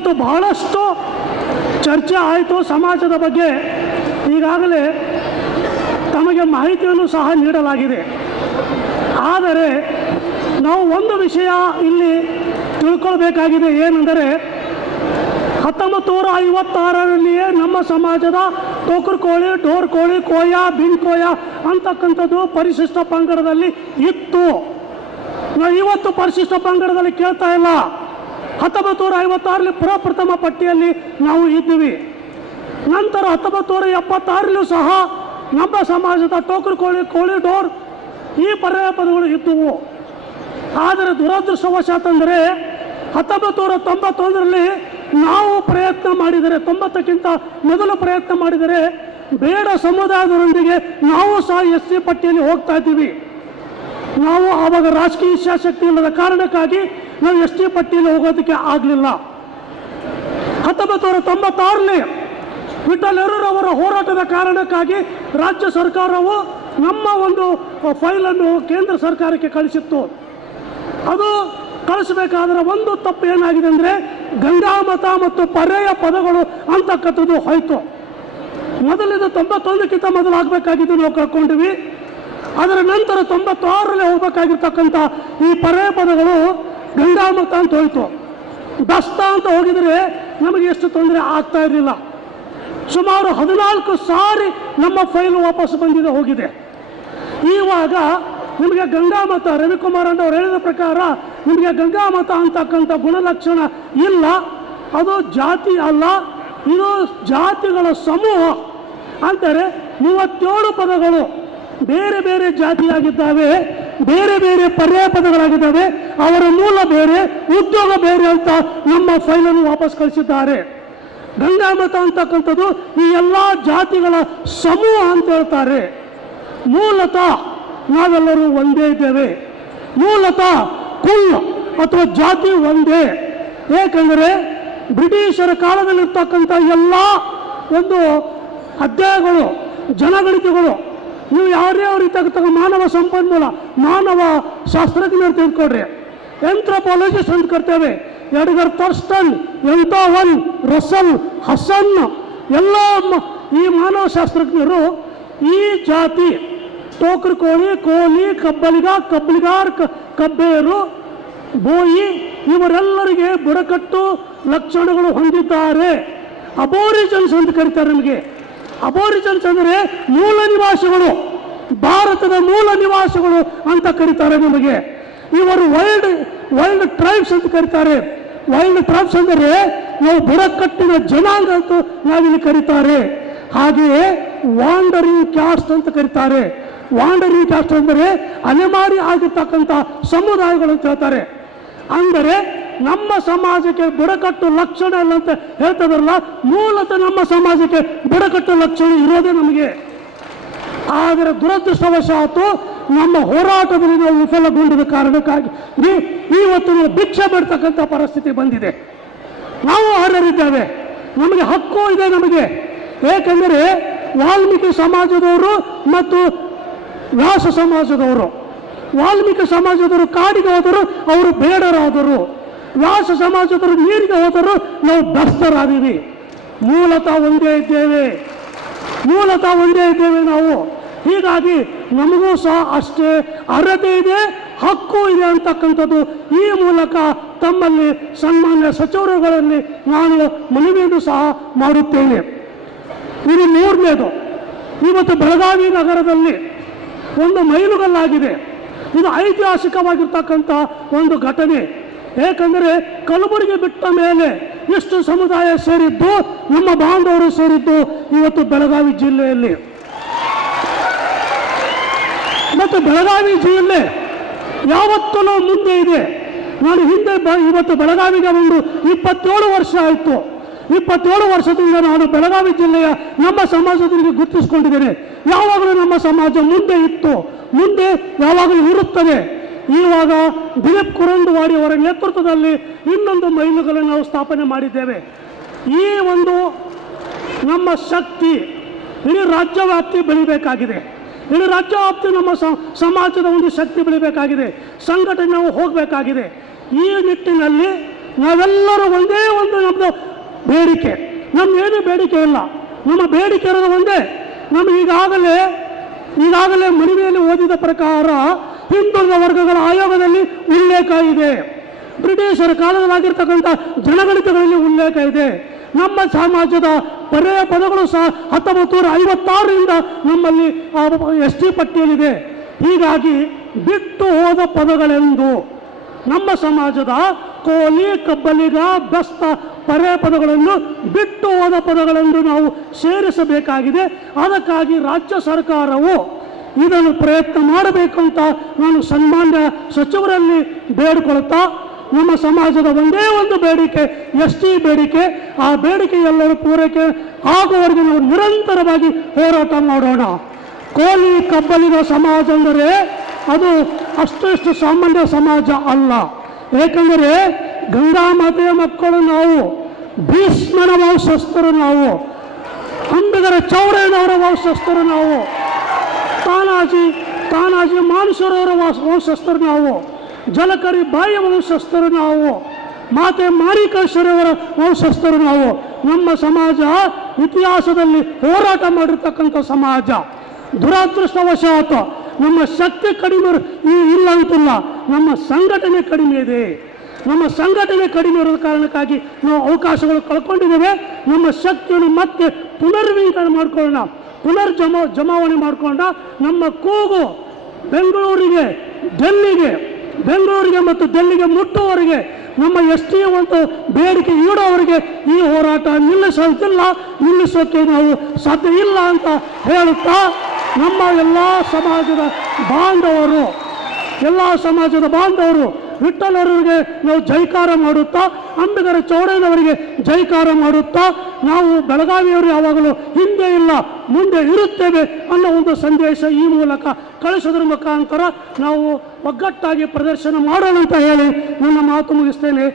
ಇವತ್ತು ಬಹಳಷ್ಟು ಚರ್ಚೆ ಆಯಿತು ಸಮಾಜದ ಬಗ್ಗೆ. ಈಗಾಗಲೇ ತಮಗೆ ಮಾಹಿತಿಯನ್ನು ಸಹ ನೀಡಲಾಗಿದೆ. ಆದರೆ ನಾವು ಒಂದು ವಿಷಯ ಇಲ್ಲಿ ತಿಳ್ಕೊಳ್ಬೇಕಾಗಿದೆ. ಏನೆಂದರೆ 1956ರಲ್ಲಿಯೇ ನಮ್ಮ ಸಮಾಜದ ಟೋಕರ್ ಕೋಳಿ, ಡೋರ್ ಕೋಳಿ, ಕೋಯ, ಬಿನ್ ಕೋಯ ಅಂತಕ್ಕಂಥದ್ದು ಪರಿಶಿಷ್ಟ ಪಂಗಡದಲ್ಲಿ ಇತ್ತು. ನಾವು ಇವತ್ತು ಪರಿಶಿಷ್ಟ ಪಂಗಡದಲ್ಲಿ ಕೇಳ್ತಾ ಇಲ್ಲ. 1956ರಲ್ಲಿ ಪ್ರಪ್ರಥಮ ಪಟ್ಟಿಯಲ್ಲಿ ನಾವು ಇದ್ದೀವಿ. ನಂತರ 1976ರಲ್ಲೂ ಸಹ ನಮ್ಮ ಸಮಾಜದ ಟೋಕರ್ ಕೋಳಿ, ಕೋಳಿ, ಡೋರ್ ಈ ಪರ್ಯಾಯ ಪದಗಳು ಇದ್ದುವು. ಆದರೆ ದುರದೃಷ್ಟವಶಾತಂದರೆ 1991ರಲ್ಲಿ ನಾವು ಪ್ರಯತ್ನ ಮಾಡಿದರೆ, 90ಕ್ಕಿಂತ ಮೊದಲು ಪ್ರಯತ್ನ ಮಾಡಿದರೆ ಬೇಡ ಸಮುದಾಯದವರೊಂದಿಗೆ ನಾವು ಸಹ SC ಪಟ್ಟಿಯಲ್ಲಿ ಹೋಗ್ತಾ ಇದ್ದೀವಿ. ನಾವು ಆವಾಗ ರಾಜಕೀಯ ಇಚ್ಛಾಶಕ್ತಿ ಇಲ್ಲದ ಕಾರಣಕ್ಕಾಗಿ ನಾವು ST ಪಟ್ಟಿಯಲ್ಲಿ ಹೋಗೋದಕ್ಕೆ ಆಗಲಿಲ್ಲ. 1996ರಲ್ಲಿ ವಿಠಲ್ ನೆಹರೂರವರ ಹೋರಾಟದ ಕಾರಣಕ್ಕಾಗಿ ರಾಜ್ಯ ಸರ್ಕಾರವು ನಮ್ಮ ಒಂದು ಫೈಲನ್ನು ಕೇಂದ್ರ ಸರ್ಕಾರಕ್ಕೆ ಕಳಿಸಿತ್ತು. ಅದು ಕಳಿಸಬೇಕಾದ್ರೆ ಒಂದು ತಪ್ಪು ಏನಾಗಿದೆ ಅಂದರೆ ಗಂಗಾಮತ ಮತ್ತು ಪರ್ಯಾಯ ಪದಗಳು ಅಂತಕ್ಕಂಥದ್ದು ಹೋಯಿತು. ಮೊದಲಿದು 91ಕ್ಕಿಂತ ಮೊದಲು ಆಗಬೇಕಾಗಿದ್ದು ನಾವು ಕಳ್ಕೊಂಡಿವಿ. ಅದರ ನಂತರ 96ರಲ್ಲಿ ಹೋಗ್ಬೇಕಾಗಿರ್ತಕ್ಕಂಥ ಈ ಪರ್ಯಾಯ ಪದಗಳು ಗಂಗಾಮತ ಅಂತ ಹೋಯಿತು. ದಸ್ತಾ ಅಂತ ಹೋಗಿದರೆ ನಮಗೆ ಎಷ್ಟು ತೊಂದರೆ ಆಗ್ತಾ ಇರಲಿಲ್ಲ. ಸುಮಾರು 14 ಸಾರಿ ನಮ್ಮ ಫೈಲ್ ವಾಪಸ್ ಬಂದಿದೆ, ಹೋಗಿದೆ. ಇವಾಗ ನಿಮಗೆ ಗಂಗಾಮತ, ರವಿಕುಮಾರ್ ಅವರು ಹೇಳಿದ ಪ್ರಕಾರ ನಿಮಗೆ ಗಂಗಾಮತ ಅಂತಕ್ಕಂಥ ಗುಣಲಕ್ಷಣ ಇಲ್ಲ. ಅದು ಜಾತಿ ಅಲ್ಲ, ಇದು ಜಾತಿಗಳ ಸಮೂಹ. ಅಂತಾರೆ 37 ಪದಗಳು ಬೇರೆ ಬೇರೆ ಜಾತಿಯಾಗಿದ್ದಾವೆ, ಬೇರೆ ಬೇರೆ ಪರ್ಯಾಯ ಪದಗಳಾಗಿದ್ದಾವೆ. ಅವರ ಮೂಲ ಬೇರೆ, ಉದ್ಯೋಗ ಬೇರೆ ಅಂತ ನಮ್ಮ ಫೈಲನ್ನು ವಾಪಸ್ ಕಳಿಸಿದ್ದಾರೆ. ಗಂಗಾಮತ ಅಂತಕ್ಕಂಥದ್ದು ಈ ಎಲ್ಲ ಜಾತಿಗಳ ಸಮೂಹ ಅಂತ ಹೇಳ್ತಾರೆ. ಮೂಲತಃ ನಾವೆಲ್ಲರೂ ಒಂದೇ ಇದ್ದೇವೆ. ಮೂಲತಃ ಕುಲ್ ಅಥವಾ ಜಾತಿ ಒಂದೇ. ಏಕೆಂದರೆ ಬ್ರಿಟಿಷರ ಕಾಲದಲ್ಲಿರ್ತಕ್ಕಂಥ ಎಲ್ಲ ಒಂದು ಅಧ್ಯಾಯಗಳು, ಜನಗಣತಿಗಳು, ನೀವು ಯಾರೇ ಅವ್ರಿಗೆ ಮಾನವ ಸಂಪನ್ಮೂಲ, ಮಾನವ ಶಾಸ್ತ್ರಜ್ಞರು ತಿಳ್ಕೊಡ್ರಿ, ಎಂಥ್ರೋಪಾಲಜಿಸ್ಟ್ ಅಂತ ಕರ್ತೇವೆ. ಎಡ್ಗರ್ ಥರ್ಸ್ಟನ್, ಎಂಟೋವನ್, ರಸಲ್, ಹಸನ್ ಎಲ್ಲ ಈ ಮಾನವ ಶಾಸ್ತ್ರಜ್ಞರು ಈ ಜಾತಿ ಟೋಕರ್ ಕೋಳಿ, ಕೋಲಿ, ಕಬ್ಬಲಿಗಾರ್, ಕಬ್ಬೇರು, ಬೋಯಿ ಇವರೆಲ್ಲರಿಗೆ ಬುಡಕಟ್ಟು ಲಕ್ಷಣಗಳು ಹೊಂದಿದ್ದಾರೆ. ಅಬೋರಿಜನ್ಸ್ ಅಂತ ಕರೀತಾರೆ. ನಮಗೆ ಅಬೋರಿಜನ್ಸ್ ಅಂದರೆ ಮೂಲ ನಿವಾಸಿಗಳು, ಭಾರತದ ಮೂಲ ನಿವಾಸಿಗಳು ಅಂತ ಕರೀತಾರೆ ನಮಗೆ. ಇವರು ವೈಲ್ಡ್ ಟ್ರೈಬ್ಸ್ ಅಂತ ಕರೀತಾರೆ. ವೈಲ್ಡ್ ಟ್ರೈಬ್ಸ್ ಅಂದರೆ ನಾವು ಬುಡಕಟ್ಟಿನ ಜನಾಂಗ ಅಂತ ನಾವಿಲ್ಲಿ ಕರೀತಾರೆ. ಹಾಗೆಯೇ ವಾಂಡರಿಂಗ್ ಕ್ಯಾಸ್ಟ್ ಅಂತ ಕರೀತಾರೆ. ವಾಂಡರಿಂಗ್ ಕ್ಯಾಸ್ಟ್ ಅಂದರೆ ಅಲೆಮಾರಿ ಆಗಿರ್ತಕ್ಕಂಥ ಸಮುದಾಯಗಳು ಅಂತ ಹೇಳ್ತಾರೆ. ಅಂದರೆ ನಮ್ಮ ಸಮಾಜಕ್ಕೆ ಬುಡಕಟ್ಟು ಲಕ್ಷಣ ಇಲ್ಲ ಅಂತ ಹೇಳ್ತದಲ್ಲ, ಮೂಲತಃ ನಮ್ಮ ಸಮಾಜಕ್ಕೆ ಬುಡಕಟ್ಟು ಲಕ್ಷಣ ಇರೋದೇ ನಮಗೆ. ಆದರೆ ದುರದೃಷ್ಟವಶಾತು ನಮ್ಮ ಹೋರಾಟದಲ್ಲಿ ನಾವು ವಿಫಲಗೊಂಡಿದ್ದ ಕಾರಣಕ್ಕಾಗಿ ಇವತ್ತು ನಾವು ಭಿಕ್ಷೆ ಬಿಡ್ತಕ್ಕಂಥ ಪರಿಸ್ಥಿತಿ ಬಂದಿದೆ. ನಾವು ಅರ್ಹರಿದ್ದೇವೆ, ನಮಗೆ ಹಕ್ಕು ಇದೆ ನಮಗೆ. ಏಕೆಂದರೆ ವಾಲ್ಮೀಕಿ ಸಮಾಜದವರು ಮತ್ತು ವ್ಯಾಸ ಸಮಾಜದವರು, ವಾಲ್ಮೀಕಿ ಸಮಾಜದವರು ಕಾಡಿಗೆ ಹೋದರು, ಅವರು ಬೇಡರಾದರು. ವ್ಯಾಸ ಸಮಾಜದವರು ನೀರಿಗೆ ಹೋದರು, ನಾವು ಭ್ರಷ್ಟರಾದೀವಿ. ಮೂಲತಃ ಒಂದೇ ಇದ್ದೇವೆ, ಮೂಲತಃ ಒಂದೇ ಇದ್ದೇವೆ ನಾವು. ಹೀಗಾಗಿ ನಮಗೂ ಸಹ ಅಷ್ಟೇ ಅರ್ಹತೆ ಇದೆ, ಹಕ್ಕು ಇದೆ ಅಂತಕ್ಕಂಥದ್ದು ಈ ಮೂಲಕ ತಮ್ಮಲ್ಲಿ ಸನ್ಮಾನ್ಯ ಸಚಿವರುಗಳಲ್ಲಿ ನಾನು ಮನವಿಯನ್ನು ಸಹ ಮಾಡುತ್ತೇನೆ. ಇದು 3ನೇದು. ಇವತ್ತು ಬೆಳಗಾವಿ ನಗರದಲ್ಲಿ ಒಂದು ಮೈಲುಗಲ್ಲಾಗಿದೆ. ಇದು ಐತಿಹಾಸಿಕವಾಗಿರ್ತಕ್ಕಂಥ ಒಂದು ಘಟನೆ. ಏಕೆಂದರೆ ಕಲಬುರಗಿ ಬಿಟ್ಟ ಮೇಲೆ ಎಷ್ಟು ಸಮುದಾಯ ಸೇರಿದ್ದು, ನಮ್ಮ ಬಾಂಧವರು ಸೇರಿದ್ದು ಇವತ್ತು ಬೆಳಗಾವಿ ಜಿಲ್ಲೆಯಲ್ಲಿ. ಮತ್ತು ಬೆಳಗಾವಿ ಜಿಲ್ಲೆ ಯಾವತ್ತೂ ಮುಂದೆ ಇದೆ. ನಾನು ಹಿಂದೆ ಇವತ್ತು ಬೆಳಗಾವಿಗೆ ಒಂದು 27 ವರ್ಷ ಆಯಿತು. 27 ವರ್ಷದಿಂದ ನಾನು ಬೆಳಗಾವಿ ಜಿಲ್ಲೆಯ ನಮ್ಮ ಸಮಾಜದವರಿಗೆ ಗುರುತಿಸಿಕೊಂಡಿದ್ದೇನೆ. ಯಾವಾಗಲೂ ನಮ್ಮ ಸಮಾಜ ಮುಂದೆ ಇತ್ತು, ಮುಂದೆ ಯಾವಾಗಲೂ ಇರುತ್ತದೆ. ಇವಾಗ ದಿಲೀಪ್ ಕುರಂದವಾಡಿ ಅವರ ನೇತೃತ್ವದಲ್ಲಿ ಇನ್ನೊಂದು ಮೈಲುಗಲ್ಲನ್ನು ನಾವು ಸ್ಥಾಪನೆ ಮಾಡಿದ್ದೇವೆ. ಈ ಒಂದು ನಮ್ಮ ಶಕ್ತಿ ಇಡೀ ರಾಜ್ಯವ್ಯಾಪ್ತಿ ಬೆಳಿಬೇಕಾಗಿದೆ. ಇಡೀ ರಾಜ್ಯವ್ಯಾಪ್ತಿ ನಮ್ಮ ಸಮಾಜದ ಒಂದು ಶಕ್ತಿ ಬೆಳಿಬೇಕಾಗಿದೆ. ಸಂಘಟನೆ ನಾವು ಹೋಗಬೇಕಾಗಿದೆ. ಈ ನಿಟ್ಟಿನಲ್ಲಿ ನಾವೆಲ್ಲರೂ ಒಂದೇ ಒಂದು ನಮ್ಮದು ಬೇಡಿಕೆ. ನಮ್ಗೇನು ಬೇಡಿಕೆ ಇಲ್ಲ. ನಮ್ಮ ಬೇಡಿಕೆ ಇರೋದು ಒಂದೇ. ನಮ್ಗೆ ಈಗಾಗಲೇ ಮನವಿಯಲ್ಲಿ ಓದಿದ ಪ್ರಕಾರ ಹಿಂದುಳಿದ ವರ್ಗಗಳ ಆಯೋಗದಲ್ಲಿ ಉಲ್ಲೇಖ ಇದೆ. ಬ್ರಿಟಿಷರ ಕಾಲದಲ್ಲಾಗಿರ್ತಕ್ಕಂಥ ಜನಗಣತಿಗಳಲ್ಲಿ ಉಲ್ಲೇಖ ಇದೆ. ನಮ್ಮ ಸಮಾಜದ ಪರ್ಯಾಯ ಪದಗಳು ಸಹ 1956ರಿಂದ ನಮ್ಮಲ್ಲಿ ST ಪಟ್ಟಿಯಲ್ಲಿದೆ. ಹೀಗಾಗಿ ಬಿಟ್ಟು ಹೋದ ಪದಗಳೆಂದು ನಮ್ಮ ಸಮಾಜದ ಕೋಲಿ, ಕಬ್ಬಲಿಗ, ಬೆಸ್ತ ಪರ್ಯಾಯ ಪದಗಳನ್ನು ಬಿಟ್ಟು ಹೋದ ಪದಗಳೆಂದು ನಾವು ಸೇರಿಸಬೇಕಾಗಿದೆ. ಅದಕ್ಕಾಗಿ ರಾಜ್ಯ ಸರ್ಕಾರವು ಇದನ್ನು ಪ್ರಯತ್ನ ಮಾಡಬೇಕು ಅಂತ ನಾನು ಸನ್ಮಾನ್ಯ ಸಚಿವರಲ್ಲಿ ಬೇಡಿಕೊಳ್ಳುತ್ತಾ, ನಮ್ಮ ಸಮಾಜದ ಒಂದೇ ಒಂದು ಬೇಡಿಕೆ ST ಬೇಡಿಕೆ. ಆ ಬೇಡಿಕೆ ಎಲ್ಲರೂ ಪೂರೈಕೆ ಆಗುವವರೆಗೆ ನಾವು ನಿರಂತರವಾಗಿ ಹೋರಾಟ ಮಾಡೋಣ. ಕೋಲಿ ಕಬ್ಬಲಿಗ ಸಮಾಜ ಅಂದರೆ ಅದು ಅಷ್ಟು ಸಾಮಾನ್ಯ ಸಮಾಜ ಅಲ್ಲ. ಏಕೆಂದರೆ ಗಂಗಾ ಮಾತೆಯ ಮಕ್ಕಳು ನಾವು, ಭೀಷ್ಮನ ವಂಶಸ್ಥರು ನಾವು, ಅಂಬಿಗರ ಚೌಡಯ್ಯನವರ ವಂಶಸ್ಥರು ನಾವು, ತಾನಾಜಿ ಮಾನುಷರವರ ವಂಶಸ್ಥರು ನಾವು, ಜಲಕರಿ ಬಾಯಿಯ ವಂಶಸ್ಥರು ನಾವು, ಮಾತೆ ಮಾರಿಕೇಶ್ವರಿಯವರ ವಂಶಸ್ಥರು ನಾವು. ನಮ್ಮ ಸಮಾಜ ಇತಿಹಾಸದಲ್ಲಿ ಹೋರಾಟ ಮಾಡಿರ್ತಕ್ಕಂಥ ಸಮಾಜ. ದುರಾದೃಷ್ಟವಶಾತ್ ನಮ್ಮ ಶಕ್ತಿ ಕಡಿಮೆ ಇಲ್ಲ ಅಂತಿಲ್ಲ, ನಮ್ಮ ಸಂಘಟನೆ ಕಡಿಮೆ ಇದೆ. ನಮ್ಮ ಸಂಘಟನೆ ಕಡಿಮೆ ಇರೋದ ಕಾರಣಕ್ಕಾಗಿ ನಾವು ಅವಕಾಶಗಳು ಕಳ್ಕೊಂಡಿದ್ದೇವೆ. ನಮ್ಮ ಶಕ್ತಿಯನ್ನು ಮತ್ತೆ ಪುನರ್ವೀಕರಣ ಮಾಡ್ಕೊಳ್ಳೋಣ, ಜಮಾವಣೆ ಮಾಡಿಕೊಂಡ ನಮ್ಮ ಕೂಗು ಬೆಂಗಳೂರಿಗೆ ಮತ್ತು ಡೆಲ್ಲಿಗೆ ಮುಟ್ಟುವವರೆಗೆ, ನಮ್ಮ ST ಒಂದು ಬೇಡಿಕೆ ಈಡೋವರೆಗೆ ಈ ಹೋರಾಟ ನಿಲ್ಲಿಸೋಕೆ ನಾವು ಸಾಧ್ಯ ಇಲ್ಲ ಅಂತ ಹೇಳುತ್ತಾ, ನಮ್ಮ ಎಲ್ಲ ಸಮಾಜದ ಬಾಂಧವರು ವಿಠ್ಠಲರಿಗೆ ನಾವು ಜೈಕಾರ ಮಾಡುತ್ತಾ, ಅಂಬಿಗರ ಚೌಡಯ್ಯನವರಿಗೆ ಜೈಕಾರ ಮಾಡುತ್ತಾ, ನಾವು ಬೆಳಗಾವಿಯವರು ಯಾವಾಗಲೂ ಹಿಂದೆ ಇಲ್ಲ ಮುಂದೆ ಇರುತ್ತೇವೆ ಅನ್ನೋ ಒಂದು ಸಂದೇಶ ಈ ಮೂಲಕ ಕಳಿಸೋದ್ರ ಮುಖಾಂತರ ನಾವು ಒಗ್ಗಟ್ಟಾಗಿ ಪ್ರದರ್ಶನ ಮಾಡೋಣ ಅಂತ ಹೇಳಿ ನನ್ನ ಮಾತು ಮುಗಿಸ್ತೇನೆ.